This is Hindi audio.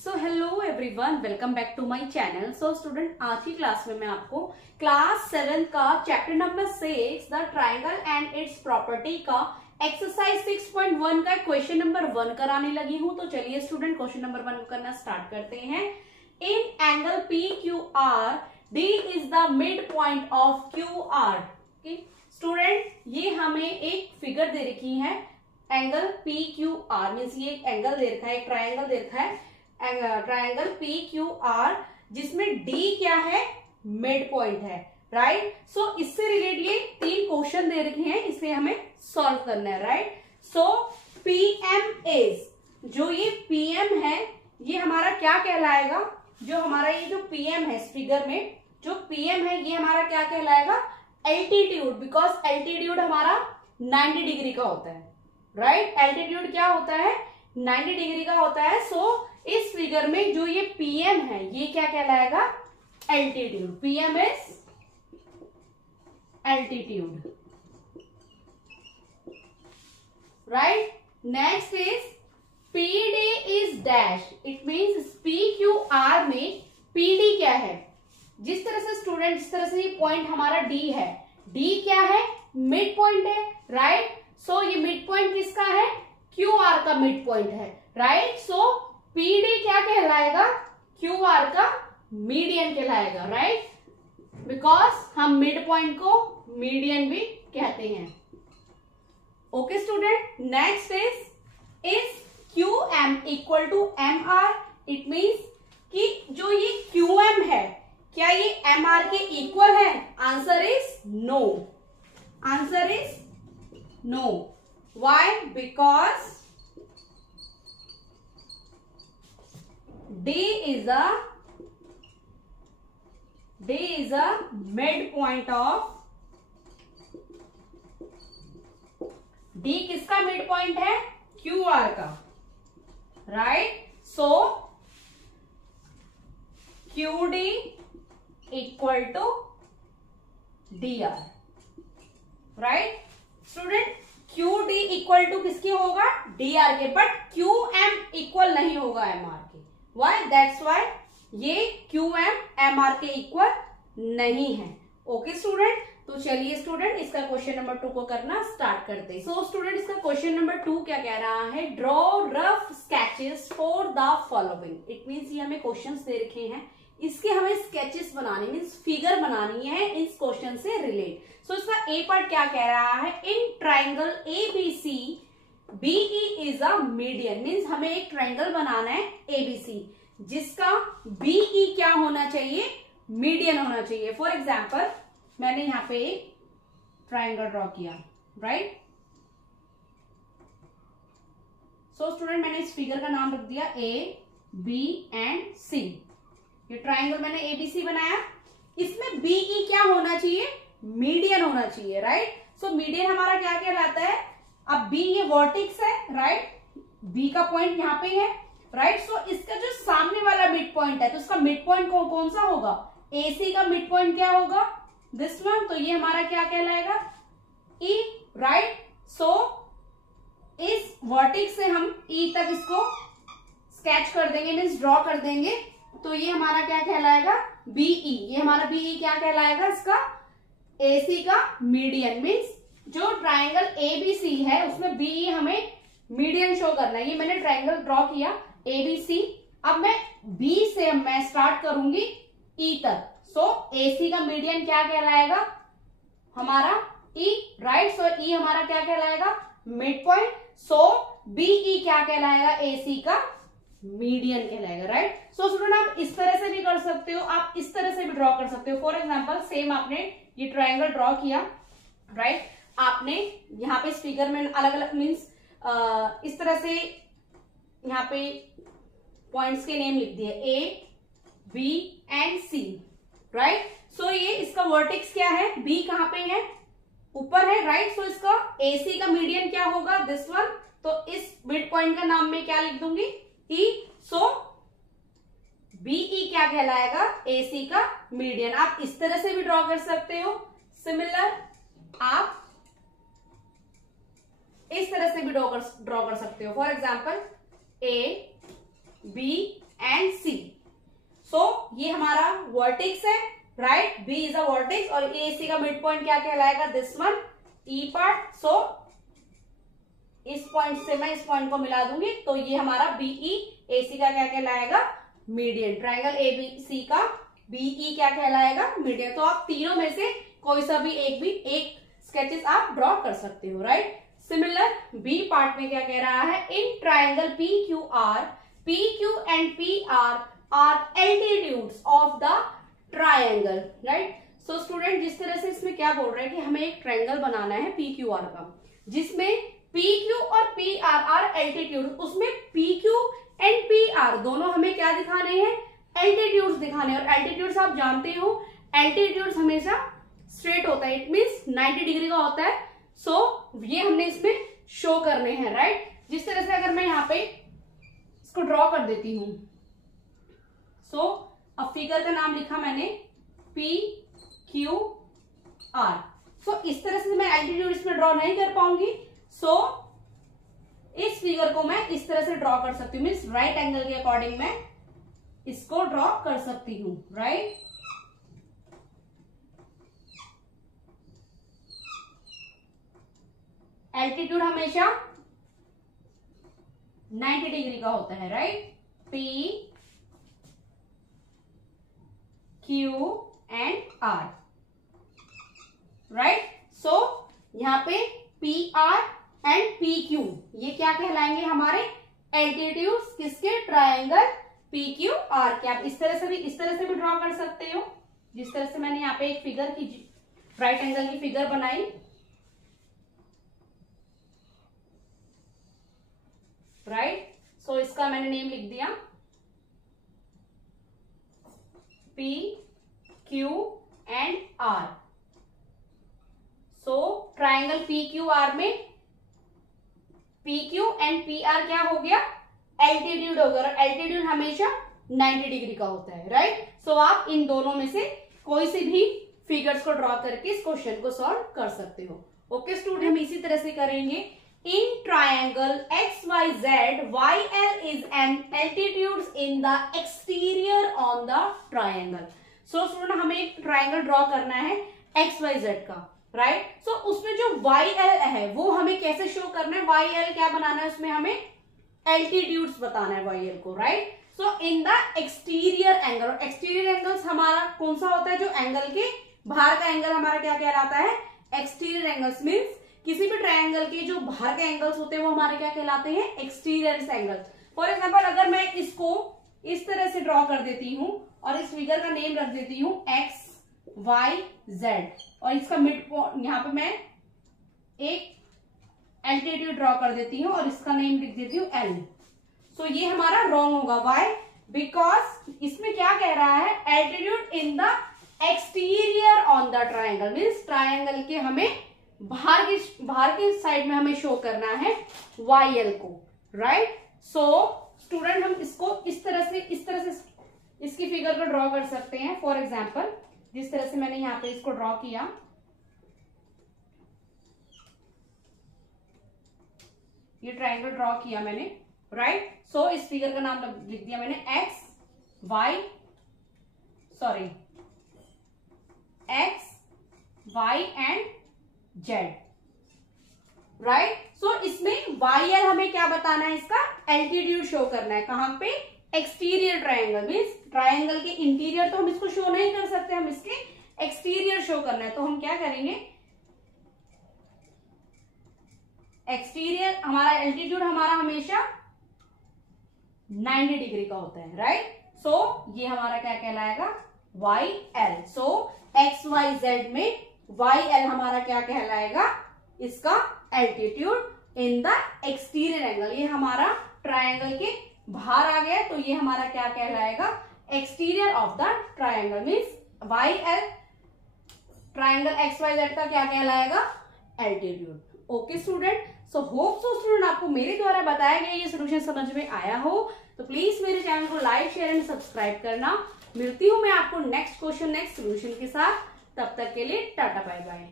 So hello everyone, welcome back to my channel. So student, आज की क्लास में मैं आपको क्लास 7 का chapter number 6 the triangle and its property का एक्सरसाइज 6.1 का क्वेश्चन नंबर 1 कराने लगी हूं। तो चलिए स्टूडेंट, क्वेश्चन नंबर 1 करना स्टार्ट करते हैं। In angle P Q R D is the mid point of Q R. Student, ये हमें एक फिगर दे रखी है, angle P Q R means ये एक एंगल दे रखा है, एक ट्राइंगल दे रखा है, ट्राइंगल पी क्यू आर, जिसमें डी क्या है, मिड पॉइंट है, राइट। सो इससे रिलेटेड ये 3 क्वेश्चन दे रखे हैं, इसे हमें सॉल्व करना है, राइट। सो पीएम इज, जो ये पीएम है ये हमारा क्या कहलाएगा, जो हमारा ये जो पीएम है इस फिगर में जो पीएम है ये हमारा क्या कहलाएगा, एल्टीट्यूड, बिकॉज एल्टीट्यूड हमारा 90 डिग्री का होता है, राइट। एल्टीट्यूड क्या होता है, 90 डिग्री का होता है। सो इस फिगर में जो ये पीएम है ये क्या कहलाएगा, altitude. PM is altitude, right. Next is PD is dash, it means P Q R में पीडी क्या है। जिस तरह से स्टूडेंट, जिस तरह से ये पॉइंट हमारा डी है, डी क्या है, मिड पॉइंट है, राइट। सो ये मिड पॉइंट किसका है, क्यू आर का मिड पॉइंट है, राइट। सो पीडी क्या कहलाएगा, क्यू आर का मीडियन कहलाएगा, राइट, बिकॉज हम मिड पॉइंट को मीडियन भी कहते हैं। Okay student, next is Q M equal to M R. It means कि जो ये क्यू एम है क्या ये एम आर के इक्वल है। Answer is no, answer is no. Why, because D is a midpoint of, D किसका मिड पॉइंट है, क्यू आर का, right. So Q D equal to D R, right. Student, Q D equal to किसके होगा, डी आर के, but Q M equal to होगा एम आर के। वाई, दैट्स वाई ये क्यू एम एम आर के इक्वल नहीं है। ओके स्टूडेंट, तो चलिए स्टूडेंट इसका क्वेश्चन नंबर 2 को करना स्टार्ट करते हैं। सो स्टूडेंट, इसका क्वेश्चन नंबर 2 क्या कह रहा है, draw rough sketches for the following. It means ये हमें क्वेश्चंस दे रखे हैं, इसके हमें स्केचेस बनाने मीन्स फिगर बनानी है इस क्वेश्चन से रिलेट। सो इसका ए पार्ट क्या कह रहा है, in triangle ABC BE is a median, means हमें एक ट्राइंगल बनाना है एबीसी जिसका बीई क्या होना चाहिए, मीडियन होना चाहिए। फॉर एग्जाम्पल मैंने यहाँ पे एक ट्राइंगल ड्रॉ किया, राइट। सो स्टूडेंट, मैंने इस फिगर का नाम रख दिया ए बी एंड सी। ये ट्राइंगल मैंने एबीसी बनाया, इसमें बीई क्या होना चाहिए, मीडियन होना चाहिए, राइट। सो मीडियन हमारा क्या कहलाता है, अब बी ये वर्टेक्स है, राइट, बी का पॉइंट यहाँ पे है, राइट। सो इसका जो सामने वाला मिड पॉइंट है तो इसका मिड पॉइंट कौन सा होगा, एसी का मिड पॉइंट क्या होगा, दिस वन। तो ये हमारा क्या कहलाएगा, ई, राइट। सो इस वर्टेक्स से हम ई तक इसको स्केच कर देंगे, मीन्स ड्रॉ कर देंगे, तो ये हमारा क्या कहलाएगा, बीई। ये हमारा बीई क्या कहलाएगा, इसका एसी का मीडियन, मीन्स जो ट्राइंगल एबीसी है उसमें बीई हमें मीडियन शो करना है। ये मैंने ट्राइंगल ड्रॉ किया एबीसी, अब मैं बी से मैं स्टार्ट करूंगी ई तक। सो एसी का मीडियन क्या कहलाएगा, हमारा ई, राइट। सो ई हमारा क्या कहलाएगा, मिड पॉइंट। सो बीई क्या कहलाएगा, एसी का मीडियन कहलाएगा, राइट। सो स्टूडेंट, आप इस तरह से भी कर सकते हो, आप इस तरह से भी ड्रॉ कर सकते हो। फॉर एग्जाम्पल सेम आपने ये ट्राइंगल ड्रॉ किया, राइट। आपने यहाँ पे इस फिगर में अलग अलग मीन्स इस तरह से यहाँ पे पॉइंट्स के नेम लिख दिए, A B and C, right. So ये इसका वर्टेक्स क्या है, बी कहाँ पे है, ऊपर है, राइट। सो इसका एसी का मीडियन क्या होगा, दिस वन। तो इस मिड पॉइंट का नाम में क्या लिख दूंगी, ई। सो बीई क्या कहलाएगा, एसी का मीडियन। आप इस तरह से भी ड्रॉ कर सकते हो, सिमिलर आप इस तरह से भी ड्रॉ कर सकते हो। For example A B and C. So ये हमारा वर्टेक्स है, right, B is a vertex और ए सी का मिड पॉइंट क्या कहलाएगा, this one, E part. So इस पॉइंट से मैं इस पॉइंट को मिला दूंगी तो ये हमारा बीई, ए सी का क्या कहलाएगा, median. Triangle A B C का बीई क्या कहलाएगा, मीडियन। तो आप तीनों में से कोई सा भी एक स्केचेस आप ड्रॉ कर सकते हो, राइट। सिमिलर बी पार्ट में क्या कह रहा है, in triangle P Q and P are altitudes of the triangle, right. So student जिस तरह से इसमें क्या बोल रहे हैं कि हमें एक ट्राइंगल बनाना है पी क्यू आर का, जिसमें पी क्यू और पी आर एल्टीट्यूड, उसमें P Q and P are दोनों हमें क्या दिखाने हैं, एल्टीट्यूड्स दिखाने हैं। और एल्टीट्यूड्स आप जानते हो, एल्टीट्यूड्स हमेशा स्ट्रेट होता है, इट मीन्स 90 डिग्री का होता है। सो ये हमने इसमें शो करने हैं, राइट। जिस तरह से अगर मैं यहाँ पे इसको ड्रॉ कर देती हूं, सो अब फिगर का नाम लिखा मैंने पी क्यू आर। सो इस तरह से मैं एल्टीट्यूड इसमें ड्रॉ नहीं कर पाऊंगी। सो इस फिगर को मैं इस तरह से ड्रॉ कर सकती हूँ, मीन्स राइट एंगल के अकॉर्डिंग मैं इसको ड्रॉ कर सकती हूँ, राइट। एल्टीट्यूड हमेशा 90 डिग्री का होता है, right. P Q and R, right. So यहां पे P R and P Q ये क्या कहलाएंगे, हमारे एल्टीट्यूड्स किसके, ट्राइंगल पी क्यू आर के। आप इस तरह से भी ड्रॉ कर सकते हो, जिस तरह से मैंने यहाँ पे एक फिगर की राइट एंगल की फिगर बनाई, राइट। सो इसका मैंने नेम लिख दिया P Q and R. So triangle P Q R में P Q and P R क्या हो गया, एल्टीट्यूड हो गया। और एल्टीट्यूड हमेशा 90 डिग्री का होता है, राइट। सो आप इन दोनों में से कोई से भी फिगर्स को ड्रॉ करके इस क्वेश्चन को सॉल्व कर सकते हो। ओके स्टूडेंट, हम इसी तरह से करेंगे। In triangle XYZ, YL is an altitude in the exterior on the triangle. So student हमें एक ट्राइंगल ड्रॉ करना है XYZ का, राइट। सो उसमें जो YL है वो हमें कैसे शो करना है, YL क्या बनाना है, उसमें हमें एल्टीट्यूड्स बताना है YL को, right. So in the exterior angle, और एक्सटीरियर एंगल्स हमारा कौन सा होता है, जो एंगल के बाहर का एंगल हमारा क्या कहलाता है, एक्सटीरियर एंगल्स। मीन्स किसी भी ट्रायंगल के जो बाहर के एंगल्स होते हैं वो हमारे क्या कहलाते हैं, एक्सटीरियर एंगल्स। फॉर एग्जांपल अगर मैं इसको इस तरह से ड्रॉ कर देती हूं और इस फिगर का नेम रख देती हूं एक्स वाई जेड, और इसका मिड पॉइंट यहां पे मैं एक एल्टीट्यूड ड्रॉ कर देती हूं और इसका नेम लिख देती हूं एल। सो ये हमारा रॉन्ग होगा, वाई, बिकॉज इसमें क्या कह रहा है, altitude in the exterior on the triangle. Means triangle के हमें बाहर की साइड में हमें शो करना है YL को, राइट। सो स्टूडेंट हम इसको इस तरह से इसकी फिगर को ड्रॉ कर सकते हैं। फॉर एग्जांपल जिस तरह से मैंने यहाँ पे इसको ड्रॉ किया, ये ट्रायंगल ड्रॉ किया मैंने, राइट। सो इस फिगर का नाम लिख दिया मैंने X Y and Z, right. So इसमें YL हमें क्या बताना है, इसका एल्टीट्यूड शो करना है, कहां पे, एक्सटीरियर ट्रायंगल। मीन्स ट्रायंगल के इंटीरियर तो हम इसको शो नहीं कर सकते, हम इसके एक्सटीरियर शो करना है। तो हम क्या करेंगे, एक्सटीरियर हमारा एल्टीट्यूड हमारा हमेशा 90 डिग्री का होता है, राइट। सो ये हमारा क्या कहलाएगा, YL। सो XYZ में YL हमारा क्या कहलाएगा, इसका altitude in the exterior angle. ये हमारा ट्रायंगल के बाहर आ गया, तो ये हमारा क्या कहलाएगा, exterior of the triangle. Means YL triangle XYZ का क्या कहलाएगा, altitude. Okay student, so hope so student आपको मेरे द्वारा बताया गया ये सोल्यूशन समझ में आया हो, तो प्लीज मेरे चैनल को लाइक शेयर एंड सब्सक्राइब करना। मिलती हूँ मैं आपको नेक्स्ट क्वेश्चन नेक्स्ट सोल्यूशन के साथ, तब तक के लिए टाटा बाय बाय।